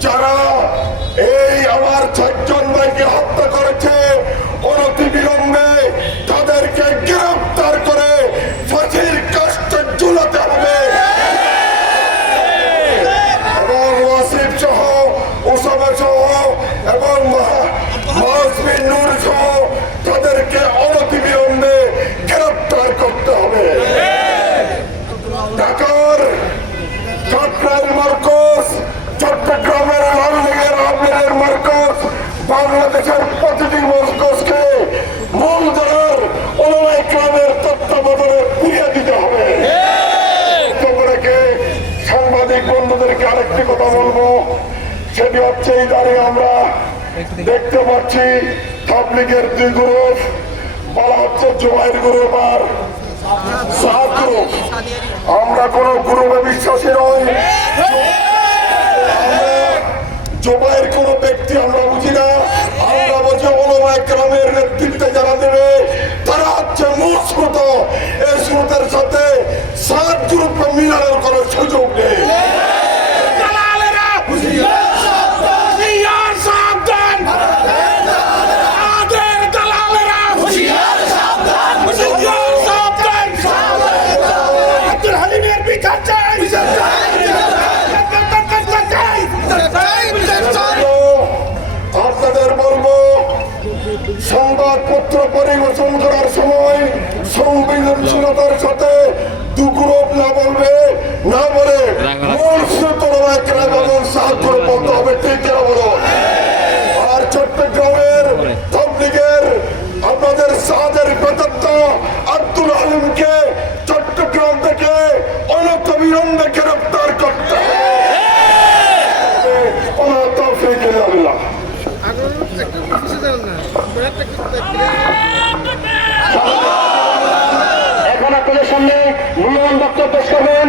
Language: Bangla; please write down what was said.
যারা বাংলাদেশের প্রতিটি মার্কসকে মূলধারার অনুযায়ী ক্লাবের তত্ত্বাবধানে ফিরিয়ে দিতে হবে। তোমরাকে সাংবাদিক বন্ধুদেরকে আরেকটি কথা বলব সেটি হচ্ছে এই দাঁড়িয়ে আমরা দেখতে পাচ্ছি তাবলিগের দুই গ্রুপ বলা হচ্ছে জুবাইর গ্রুপ আর সাত গ্রুপ। আমরা যারা দেবে তারা হচ্ছে স্রোত এই সুরতের সাথে সাত গ্রুপ মিলানোর কোনো সুযোগ নেই। সংবাদপত্র পরিবেশন করার সময় সংবেদনশীলতার সাথে দুগ্রুপ না বলবে না বলে আর আব্দুল আলমকে এখন আপনাদের সামনে মূল্যবান বক্তব্য পেশ করবেন